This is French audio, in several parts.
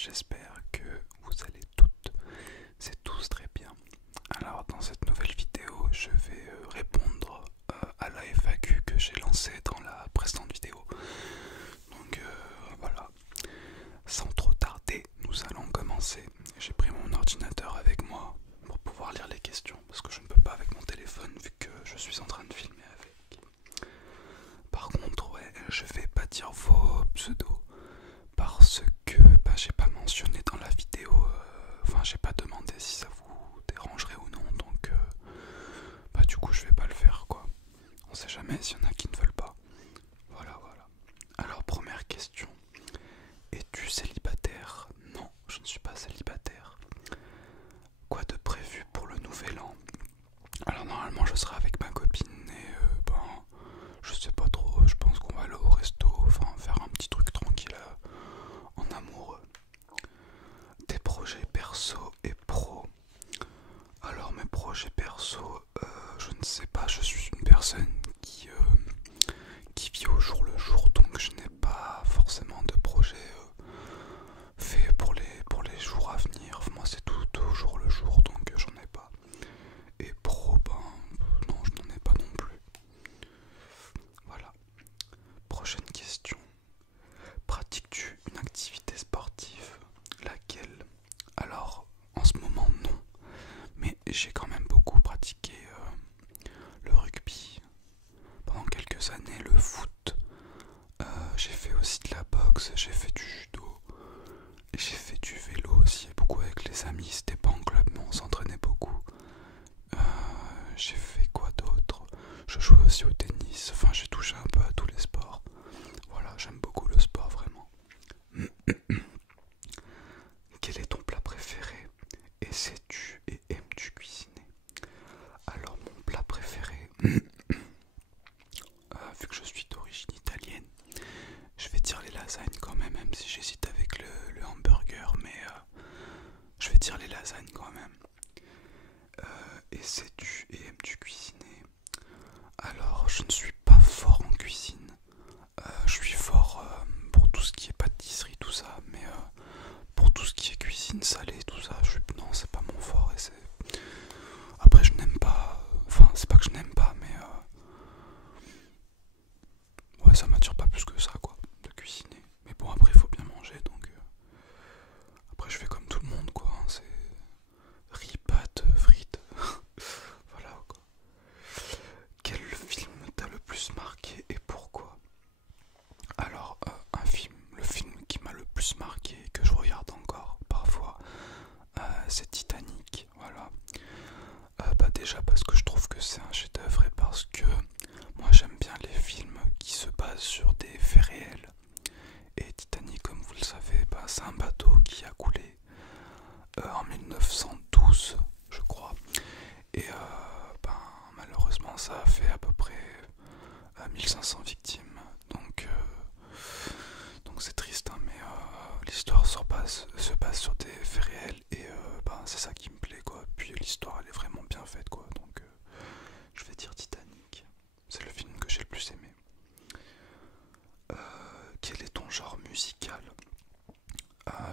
j'espère que vous allez toutes et tous très bien. Alors dans cette nouvelle vidéo, je vais répondre à la FAQ que j'ai lancée dans la précédente vidéo. Donc voilà, sans trop tarder, nous allons commencer. J'ai pris mon ordinateur avec moi pour pouvoir lire les questions, parce que je ne peux pas avec mon téléphone vu que je suis en train de filmer avec. Par contre, ouais, je vais pas dire vos pseudos parce que j'ai pas mentionné dans la vidéo, enfin j'ai pas demandé si ça vous dérangerait ou non, donc du coup je vais pas le faire quoi. On sait jamais s'il y en a qui ne veulent pas. Voilà. Alors première question, es-tu célibataire? Non, je ne suis pas célibataire. Quoi de prévu pour le nouvel an? Alors normalement je serai avec ma copine et je sais pas trop, je pense qu'on va aller au resto, enfin faire un petit truc tranquille en amoureux. Tes projets perso et pro? Alors mes projets perso, je ne sais pas, je suis une personne qui vit au jour le jour, donc je n'ai pas forcément de projet fait pour les jours à venir. Moi c'est tout au jour le jour, donc j'en ai pas. Et pro, non, je n'en ai pas non plus. Voilà. Prochaine question. Pratiques-tu une activité sportive? Laquelle? Alors, en ce moment, non. Mais j'ai quand même beaucoup pratiqué le rugby pendant quelques années, le foot. J'ai fait aussi de la boxe, j'ai fait du judo. Et j'ai fait du vélo aussi, beaucoup avec les amis. C'était pas en club, mais on s'entraînait beaucoup. J'ai fait quoi d'autre? Je jouais aussi au tennis, enfin j'ai touché un peu à tous les sports. Voilà, j'aime beaucoup le sport vraiment. Quel est ton plat préféré? Et sais-tu et aimes-tu cuisiner? Alors mon plat préféré, vu que je suis d'origine italienne, je vais dire les lasagnes quand même si j'hésite avec le hamburger, mais je vais dire les lasagnes quand même. Et sais-tu et aimes-tu cuisiner? Alors je ne suis pas fort en cuisine. Je suis fort pour tout ce qui est pâtisserie, tout ça, mais pour tout ce qui est cuisine salée, tout ça, non, c'est pas mon fort. Et après, je n'aime pas. Enfin, c'est pas que je n'aime pas, mais ouais, ça m'attire pas plus que ça, quoi, de cuisiner. Mais bon, après, il faut bien manger, donc après, je fais comme tout le monde, quoi. C'est riz, pâtes, frites, voilà, quoi. Quel film t'a le plus marqué et pourquoi? Alors, le film qui m'a le plus marqué, que je regarde encore parfois, c'est Titanic, voilà. Déjà parce que je trouve que c'est un chef-d'œuvre et parce que moi j'aime bien les films qui se basent sur des faits réels. Et Titanic, comme vous le savez, c'est un bateau qui a coulé en 1912, je crois. Et malheureusement ça a fait à peu près 1500 victimes. Donc c'est triste, hein, mais l'histoire se base sur des faits réels et c'est ça qui me plaît, quoi. Puis l'histoire elle est vraiment bien faite, quoi. Donc je vais dire Titanic. C'est le film que j'ai le plus aimé. Quel est ton genre musical?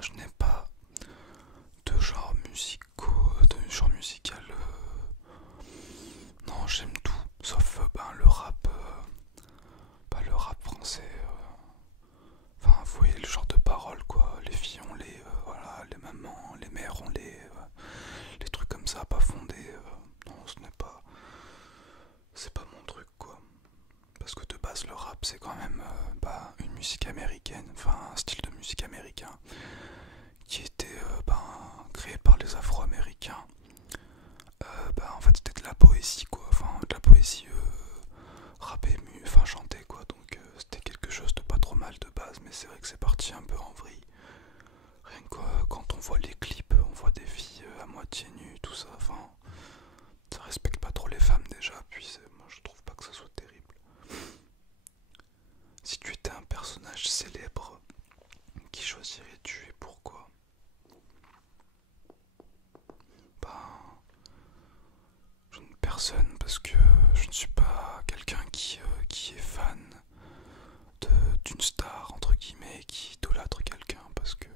Je n'ai pas de genre musical. Non, j'aime tout, sauf le rap. Le rap français. Enfin, vous voyez le genre de paroles, quoi. Les filles ont voilà, les mamans, les mères ont les trucs comme ça, pas fondés. Non, c'est pas mon truc, quoi. Parce que de base, le rap, c'est quand même une musique américaine, enfin un style de musique américain qui était créé par les Afro-Américains. En fait, c'était de la poésie, quoi. Enfin, de la poésie rappée, enfin chantée, quoi. Donc, c'était quelque chose de pas trop mal de base, mais c'est vrai que c'est parti un peu en vrille. Rien que quand on voit les clips, on voit des filles à moitié nues, tout ça. Enfin, ça respecte pas trop les femmes déjà, puis moi je trouve pas que ça soit terrible. Si tu étais un personnage célèbre, qui choisirais-tu et pourquoi? Personne, parce que je ne suis pas quelqu'un qui est fan d'une star, entre guillemets, qui idolâtre quelqu'un, parce que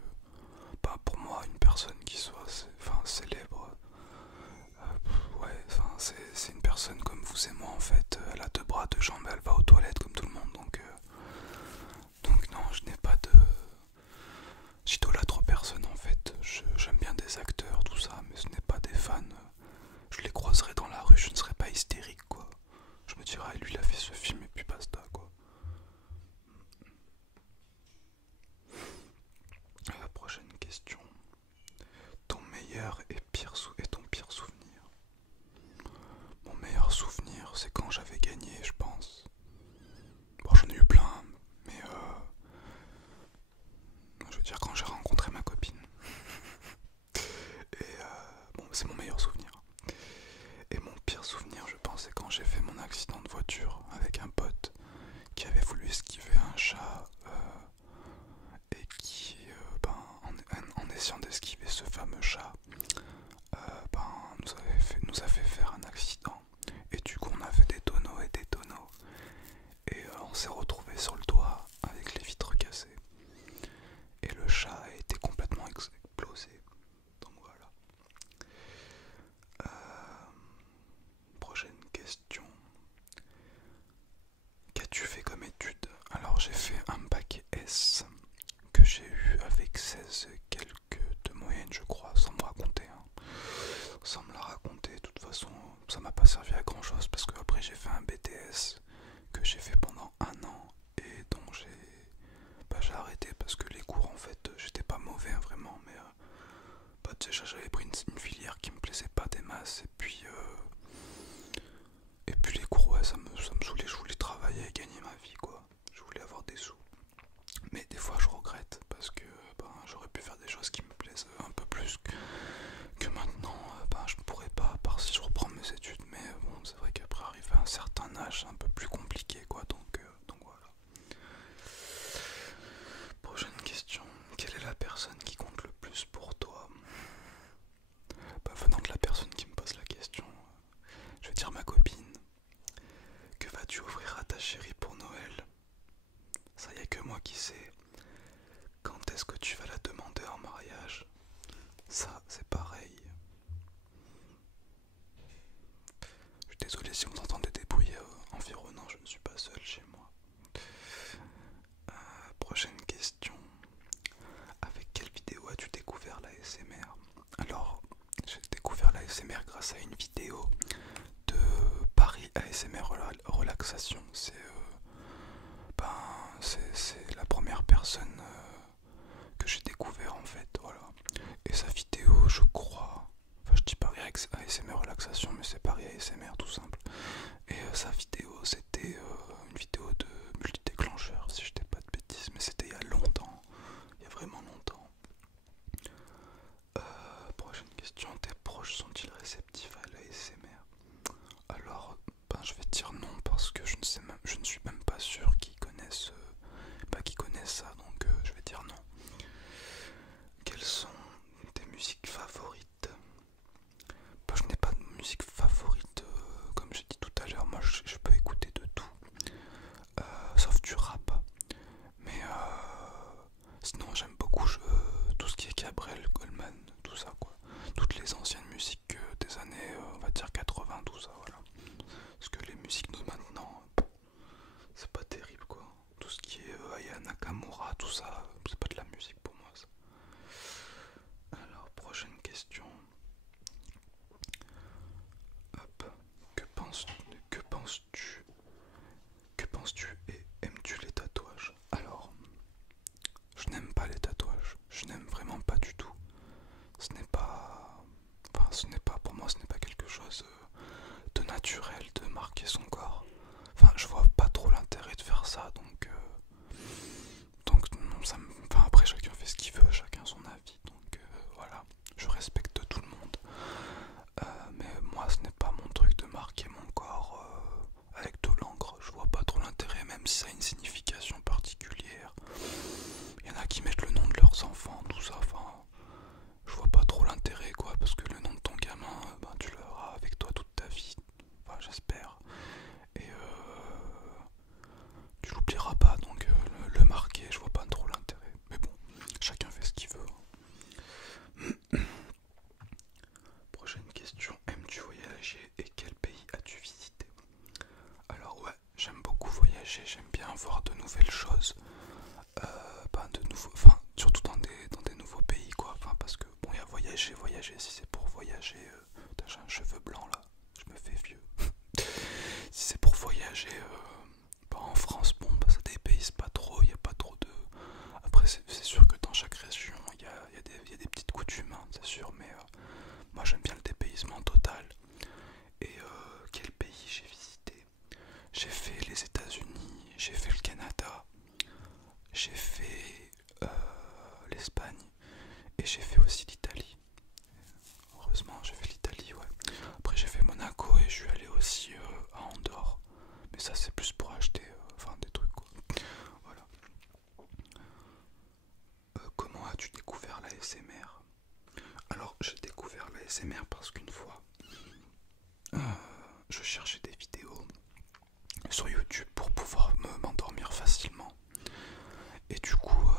essayant d'esquiver ce fameux chat, nous a fait faire un accident. Et du coup on a fait des tonneaux et des tonneaux. Et on s'est retrouvé sur le toit avec les vitres cassées. Et le chat a été complètement explosé. Donc voilà. Prochaine question. Qu'as-tu fait comme étude? Alors j'ai fait un bac S que j'ai eu avec 16 quelques de moyenne je crois, sans me raconter. Sans me la raconter, de toute façon ça m'a pas servi à grand chose parce que après j'ai fait un BTS que j'ai fait pendant un an et dont j'ai arrêté parce que les cours en fait j'étais pas mauvais vraiment mais déjà j'avais pris une filière qui me plaisait pas des masses et puis les cours ouais ça me saoulait, je voulais travailler et gagner ma vie quoi, je voulais avoir des sous. Mais des fois je regrette parce que j'aurais pu faire des choses qui me plaisent un peu plus que maintenant. Je ne pourrais pas, à part si je reprends mes études, mais bon c'est vrai qu'après arriver à un certain âge c'est un peu plus compliqué quoi, donc voilà. Prochaine question. Quelle est la personne qui compte le plus pour toi? Venant de la personne qui me pose la question, je vais dire ma copine. Que vas-tu offrir à ta chérie pour Noël? Ça y est que moi qui sais. Quand est-ce que tu vas la demander en mariage? Ça c'est pareil. Je suis désolé si vous entendez des bruits environnants, je ne suis pas seul chez moi. Prochaine question. Avec quelle vidéo as-tu découvert la SMR? Alors, j'ai découvert la SMR grâce à une vidéo de Paris ASMR Relaxation. C'est la première personne que j'ai découvert en fait, voilà. Et sa vidéo, je crois, enfin je dis Paris ASMR Relaxation, mais c'est Paris ASMR tout simple. Et sa vidéo, c'était une vidéo de multi-déclencheur, si je dis pas de bêtises, mais c'était il y a longtemps, il y a vraiment longtemps. Prochaine question, tes proches sont-ils réceptifs à l'ASMR? Alors, je vais dire non parce que je ne suis même pas sûr qu'ils connaissent, ça, donc je vais dire non. Quelles sont tes musiques favorites? Je n'ai pas de musique favorite, comme j'ai dit tout à l'heure, moi je peux écouter de tout, sauf du rap. Mais sinon j'aime beaucoup tout ce qui est Cabrel, Goldman, tout ça quoi. Toutes les anciennes musiques des années, on va dire 80, tout ça, voilà. Parce que les musiques de maintenant, c'est pas terrible quoi. Tout ce qui est Aya Nakamura, tout ça, c'est pas de la musique pour moi ça. Alors, prochaine question. Hop. Que penses-tu et aimes-tu les tatouages? Alors, je n'aime pas les tatouages. Je n'aime vraiment pas du tout. Ce n'est pas... pour moi, ce n'est pas quelque chose de naturel de marquer son corps. Enfin, je vois pas trop l'intérêt de faire ça, donc non, après chacun fait ce qu'il veut, chacun son avis, donc voilà, je respecte tout le monde. Mais moi, ce n'est pas mon truc de marquer mon corps avec de l'encre. Je vois pas trop l'intérêt, même si ça a une signification particulière. Il y en a qui mettent le nom de leurs enfants, tout ça, enfin, je vois pas trop l'intérêt quoi, parce que le nom de ton gamin, tu l'auras avec toi toute ta vie, enfin j'espère, et tu l'oublieras pas, donc le marquer, je vois pas trop l'intérêt, mais bon, chacun fait ce qu'il veut. Prochaine question, aimes-tu voyager et quel pays as-tu visité? Alors ouais, j'aime beaucoup voyager, j'aime bien voir de nouvelles choses, surtout dans des nouveaux pays quoi, parce que bon, il y a voyager, si c'est pour voyager, j'ai un cheveu blanc là, je me fais vieux. Si c'est pour voyager en France, bon ça dépayse pas trop, il n'y a pas trop de... Après c'est sûr que dans chaque région il y a des petites coutumes, hein, c'est sûr, mais moi j'aime bien le dépaysement total. Et quel pays j'ai visité? J'ai fait les États-Unis, j'ai fait le Canada, j'ai fait l'Espagne et j'ai fait aussi l'Italie. Heureusement j'ai fait l'Italie, ouais. Après j'ai fait Monaco et je suis allé aussi à Andorre. Mais ça c'est plus pour acheter des trucs quoi. Voilà. Comment as-tu découvert la l'ASMR. Alors j'ai découvert l'ASMR parce qu'une fois, je cherchais des vidéos sur YouTube pour pouvoir m'endormir facilement. Et du coup,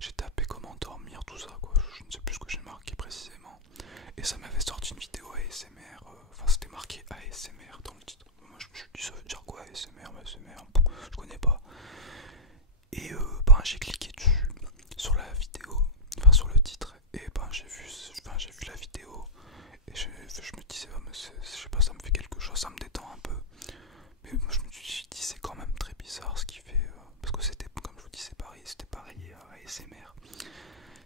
j'ai tapé comment dormir, tout ça quoi. Je ne sais plus ce que j'ai marqué précisément. Et ça m'avait sorti une vidéo ASMR. Enfin, c'était marqué ASMR dans le titre. Moi, je me suis dit, ça veut dire quoi ASMR? ASMR, je connais pas. Et j'ai cliqué dessus sur la vidéo, enfin sur le titre. Et j'ai vu la vidéo. Et je me disais, je sais pas, ça me fait quelque chose, ça me détend un peu. Mais moi, je me suis dit, c'est quand même très bizarre ce qu'il fait. Parce que c'était, comme je vous dis, c'était pareil à ASMR.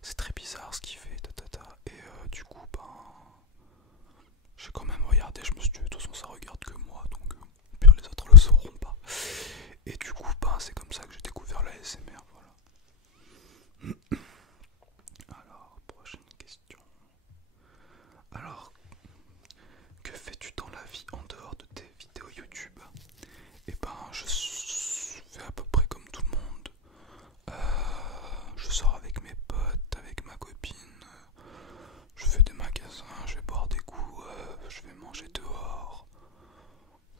C'est très bizarre ce qu'il fait, Et du coup, j'ai quand même regardé, je me suis dit, de toute façon, ça regarde que moi, donc au pire, les autres le sauront pas. Et du coup, c'est comme ça que j'ai découvert la ASMR, voilà. Alors, prochaine question. Alors, que fais-tu dans la vie en dehors de tes vidéos YouTube? Et je fais à peu près comme tout le monde. Je sors avec mes potes, avec ma copine. Je fais des magasins, je vais boire des coups, je vais manger dehors.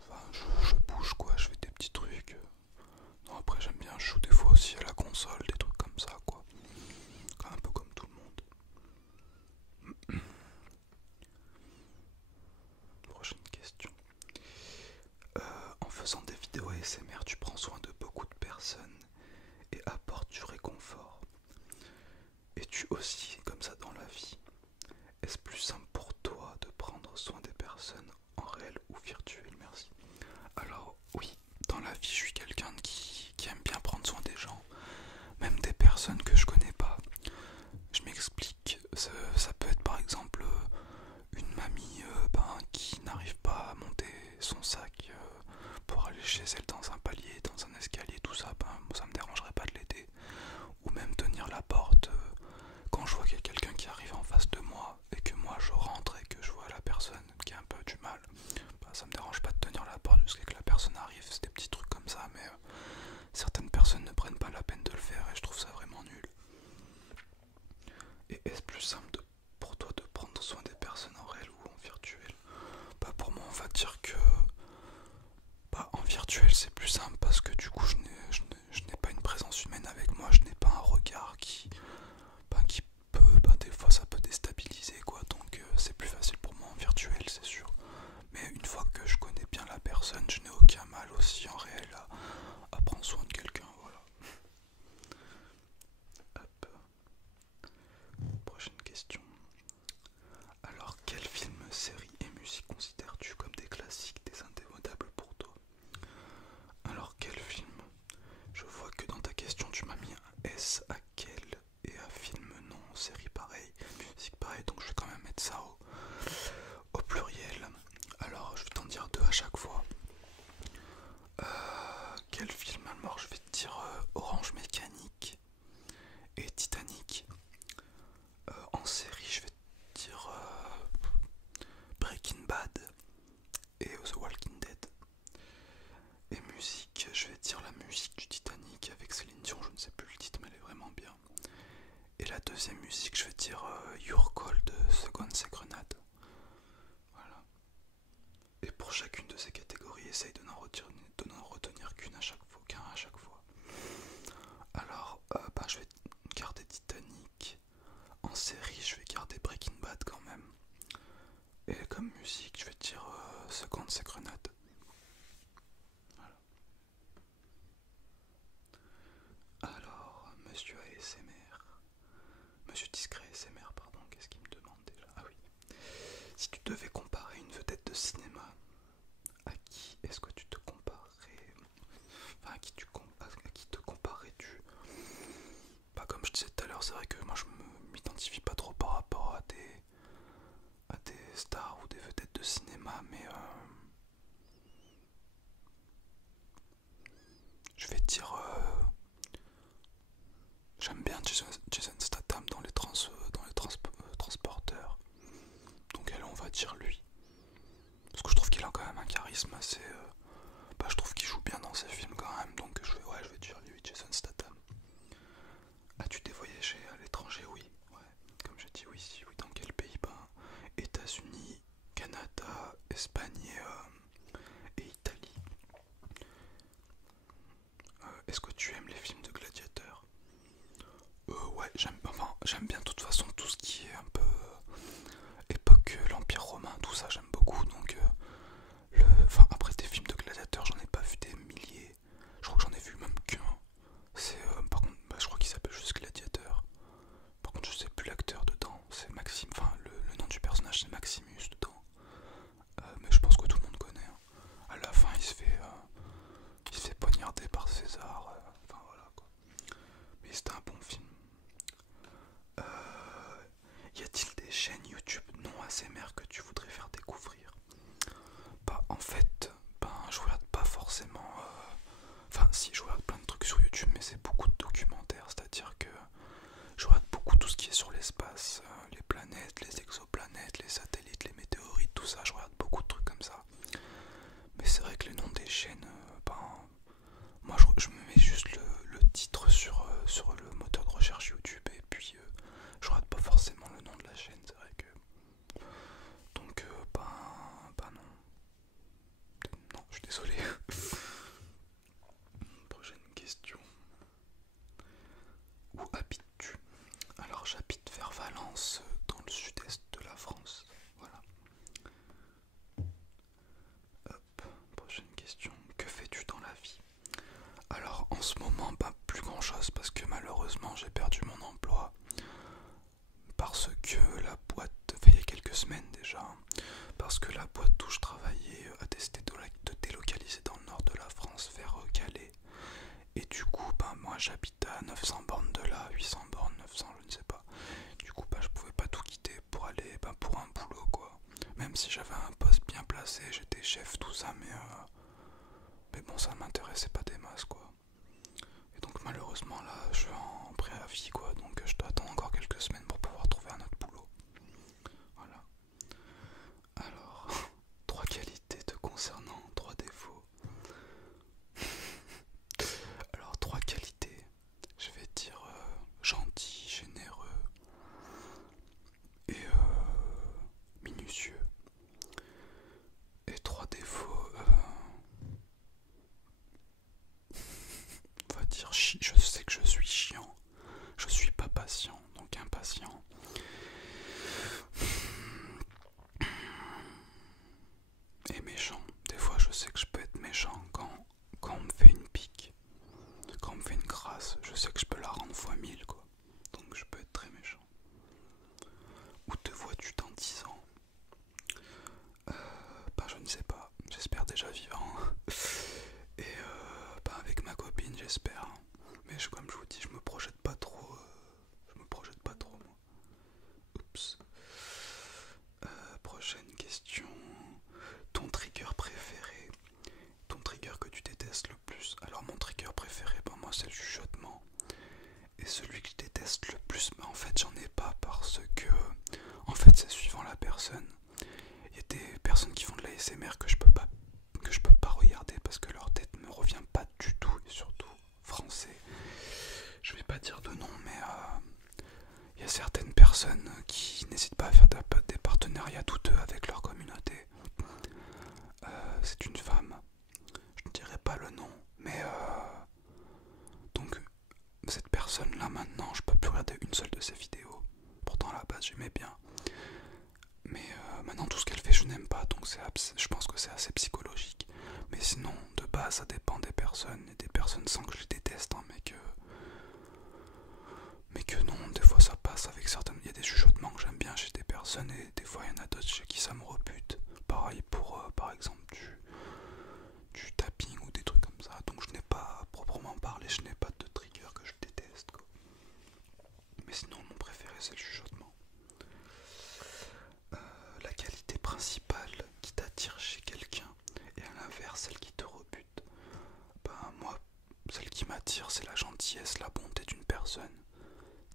Enfin, je bouge quoi, je fais des petits trucs. Non, après j'aime bien jouer des fois aussi à la console, des trucs comme ça quoi. Un peu comme tout le monde. Prochaine question. En faisant des vidéos ASMR, tu prends soin de beaucoup de personnes et apportes du réconfort. Es-tu aussi comme ça dans la vie? Est-ce plus simple pour toi de prendre soin des personnes en réel ou virtuel? Merci. Alors oui, dans la vie, je suis quelqu'un qui aime bien prendre soin des gens, même des personnes que je connais pas. Je m'explique, ça peut être par exemple une mamie qui n'arrive pas à monter son sac pour aller chez elle dans un palier, dans un escalier, tout ça, ça me dérangerait pas de l'aider. Ou même tenir la porte quand je vois qu'il y a quelqu'un qui arrive en face de moi et que moi je rentre et que je vois la personne qui a un peu du mal, ça me dérange pas de tenir la porte jusqu'à ce que la personne arrive. C'est des petits trucs comme ça, mais certaines personnes ne prennent pas la peine de le faire et je trouve ça vraiment nul. Et est-ce plus simple pour toi de prendre soin des personnes en réel ou en virtuel? Pour moi on va dire que en virtuel c'est plus simple parce que du coup je n'ai pas une présence humaine avec moi, je n'ai pas un regard qui peut, des fois ça peut déstabiliser quoi, donc c'est plus facile pour moi en virtuel c'est sûr. Mais une fois que je connais bien la personne, je n'ai aucun mal aussi en réel à prendre soin de quelqu'un, voilà. Hop. Prochaine question. Alors, quels films, séries et musique considères-tu comme des classiques, des indémodables pour toi? Alors, quel film? Je vois que dans ta question, tu m'as mis un S à quel et un film non, série pareil, musique pareil, donc je vais quand même mettre ça au pluriel. Alors, je vais t'en dire deux à chaque fois. Quel film? Alors, je vais te dire Orange Mécanique et Titanic. En série, je vais te dire Breaking Bad et The Walking Dead. Et musique, je vais te dire la musique du Titanic avec Céline Dion, je ne sais plus le titre mais elle est vraiment bien. Et la deuxième musique, je vais te dire Your Call de Second Grenade. Voilà. Et pour chacune de ces catégories, essaye de n'en retenir qu'un à chaque fois. Alors, je vais garder Titanic. En série, je vais garder Breaking Bad quand même. Et comme musique, je vais dire Second Grenade. Voilà. Alors, monsieur ASMR. Monsieur Discret ASMR, pardon, qu'est-ce qu'il me demande déjà? Ah oui. Si tu devais comparer une vedette de cinéma, à qui est-ce que tu te comparerais? Enfin, à qui te comparais-tu? Comme je disais tout à l'heure, c'est vrai que moi je m'identifie pas trop par rapport à des stars ou des vedettes de cinéma, mais je vais dire j'aime bien Jason Statham dans les transporteurs, donc elle, on va dire lui, parce que je trouve qu'il a quand même un charisme assez je trouve qu'il joue bien dans ses films quand même, donc je vais dire lui, Jason Statham. As-tu des voyagé à j'aime bien de toute façon tout ce qui est un peu époque l'Empire romain, tout ça j'aime beaucoup. Donc enfin après des films de gladiateurs j'en ai pas vu des milliers. Je crois que j'en ai vu même qu'un. C'est par contre je crois qu'il s'appelle juste Gladiateur. Par contre je sais plus l'acteur dedans. C'est Maxime. Enfin le nom du personnage c'est Maximus dedans. Mais je pense que tout le monde connaît. Hein. À la fin il se fait poignarder par César. Enfin voilà quoi. Mais c'était un bon film. Y a-t-il des chaînes YouTube non ASMR que tu voudrais faire découvrir? Bah en fait, je regarde pas forcément. Enfin si, je regarde plein de trucs sur YouTube, mais c'est beaucoup de documentaires, c'est-à-dire que je regarde beaucoup tout ce qui est sur l'espace, les planètes, les exoplanètes, les satellites, les météorites, tout ça, je regarde beaucoup de trucs comme ça. Mais c'est vrai que les noms des chaînes, moi je me mets juste le titre sur le moteur de recherche YouTube et puis je regarde pas forcément le nom de la chaîne, c'est vrai que. Donc non. Non, je suis désolé. Prochaine question. Où habites-tu? Alors j'habite vers Valence, dans le sud-est de la France. Voilà. Hop, prochaine question. Que fais-tu dans la vie? Alors en ce moment, plus grand chose parce que malheureusement j'ai perdu mon emploi. Parce que la boîte, enfin il y a quelques semaines déjà, parce que la boîte où je travaillais a décidé de délocaliser dans le nord de la France vers Calais. Et du coup, moi j'habite à 900 bornes de là, 800 bornes, 900, je ne sais pas. Du coup, je pouvais pas tout quitter pour aller pour un boulot quoi. Même si j'avais un poste bien placé, j'étais chef, tout ça, mais bon, ça m'intéressait pas des masses quoi. Et donc malheureusement là, je suis en préavis quoi, donc je dois attendre encore quelques semaines pour pouvoir trouver un autre boulot. Voilà. Alors, 3 qualités te concernant, 3 défauts. Alors 3 qualités, je vais dire gentil, généreux et minutieux. Et 3 défauts, on va dire je sais que je suis chiant, je suis pas patient, donc impatient. Et méchant, des fois je sais que je peux être méchant quand on me fait une pique, quand on me fait une grâce, je sais que je peux la rendre fois 1000 quoi, donc je peux être très méchant. Où te vois-tu dans 10 ans? Je ne sais pas, j'espère déjà vivant. Et avec ma copine j'espère. Mais comme je vous dis, je me projette pas trop. Je me projette pas trop moi. Oups. Prochaine question. Ton trigger préféré? Ton trigger que tu détestes le plus? Alors mon trigger préféré, moi c'est le chuchotement. Et celui que je déteste le plus, en fait j'en ai pas parce que en fait c'est suivant la personne. Il y a des personnes qui font de la l'ASMR que je peux pas regarder parce que leur tête me revient pas du tout, et surtout français. Je vais pas dire de nom, mais il y a certaines personnes qui n'hésitent pas à faire des partenariats douteux avec leur communauté. C'est une femme, je ne dirai pas le nom, mais donc cette personne là maintenant je peux plus regarder une seule de ses vidéos. Pourtant à la base j'aimais bien. Mais maintenant tout ce qu'elle fait je n'aime pas, donc je pense que c'est assez psychologique. Mais sinon de base ça dépend des personnes, et des personnes sans que je les déteste, hein, mais que non, des fois ça passe avec certaines. Il y a des chuchotements que j'aime bien chez des personnes et des fois il y en a d'autres chez qui ça me rebute. Pareil pour par exemple du tapping ou des trucs comme ça, donc je n'ai pas proprement parlé, je n'ai pas de trigger que je déteste quoi. Mais sinon mon préféré c'est le chuchotement. La qualité principale qui t'attire chez quelqu'un et à l'inverse celle qui te rebute. Moi, celle qui m'attire c'est la gentillesse, la bonté d'une personne.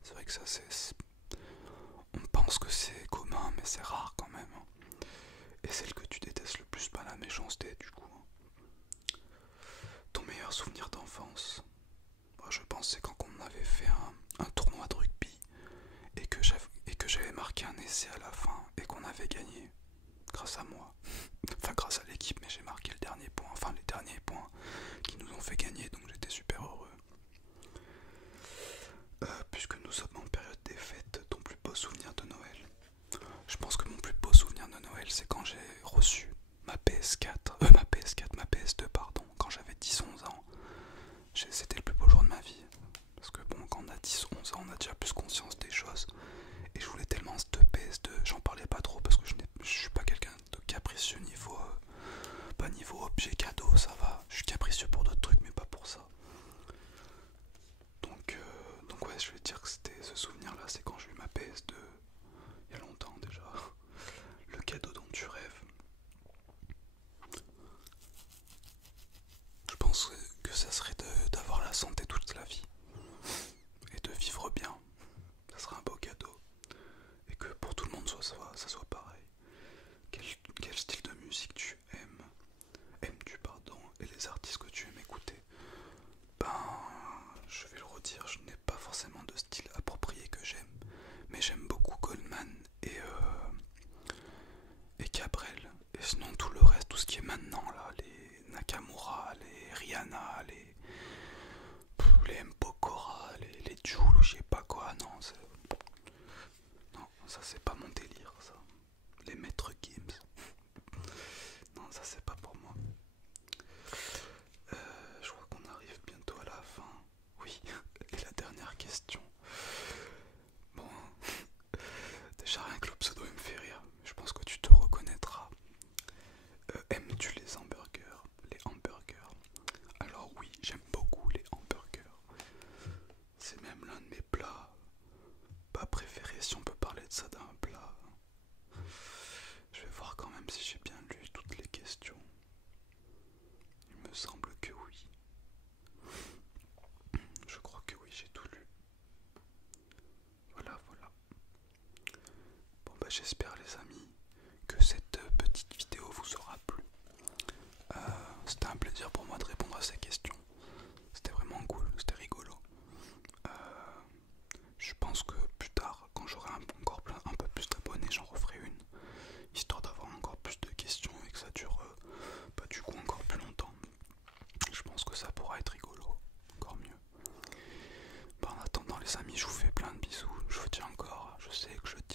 C'est vrai que ça on pense que c'est commun mais c'est rare quand même. Et celle que tu détestes le plus, la méchanceté du coup. Ton meilleur souvenir d'enfance? Je pense c'est quand on avait fait un tournoi de rugby et que j'avais marqué un essai à la fin et qu'on avait gagné grâce à moi. Enfin grâce à l'équipe, mais j'ai marqué le dernier point, enfin les derniers points qui nous ont fait gagner, donc j'étais super heureux. Puisque nous sommes en période des fêtes, c'est quand j'ai reçu ma PS4, ma PS2 pardon, quand j'avais 10-11 ans. C'était le plus beau jour de ma vie. Parce que bon, quand on a 10-11 ans, on a déjà plus conscience des choses. Et je voulais tellement cette PS2, j'en parlais pas trop parce que je suis pas quelqu'un de capricieux niveau... pas niveau objet cadeau, ça va. Je suis capricieux pour d'autres trucs, mais pas pour ça. Donc ouais, je vais dire que c'était ce souvenir-là, c'est quand j'ai eu ma PS2, il y a longtemps déjà. Le cadeau dont tu rêves. Je pense que ça serait d'avoir la santé toute la vie et de vivre bien. Ça serait un beau cadeau. Et que pour tout le monde ça soit pareil. Quel style de musique tu aimes-tu pardon, et les artistes que tu aimes écouter? Ben, je vais le redire, je n'ai pas forcément de style approprié que j'aime, mais j'aime beaucoup Goldman et Cabrel. Et sinon tout le reste, tout ce qui est maintenant là, les Nakamura, les Rihanna, les M. Pokora, les Jul ou je sais pas quoi, non, non, ça c'est pas mon délire ça. Les Maîtres Gims, non ça c'est pas pour moi. Je crois qu'on arrive bientôt à la fin. Oui, et la dernière question. Bon, déjà rien que le pseudo il me fait rire, je pense que tu te reconnaîtras. Aimes-tu les hamburgers? Les hamburgers. Alors oui, j'aime beaucoup les hamburgers. C'est même l'un de mes plats pas préférés si on peut parler de ça d'un plat. Je vais voir quand même si j'ai bien lu toutes les questions. Il me semble que oui. Je crois que oui, j'ai tout lu. Voilà, voilà. Bon bah j'espère les amis que cette petite vidéo vous aura plu. C'était un plaisir pour moi de répondre à ces questions. C'était vraiment cool, c'était rigolo. Je pense que plus tard, quand j'aurai encore un peu plus d'abonnés, j'en referai une. Histoire d'avoir encore plus de questions et que ça dure pas du coup encore plus longtemps. Je pense que ça pourra être rigolo, encore mieux. Bah, en attendant les amis, je vous fais plein de bisous. Je vous dis encore, je sais que je dis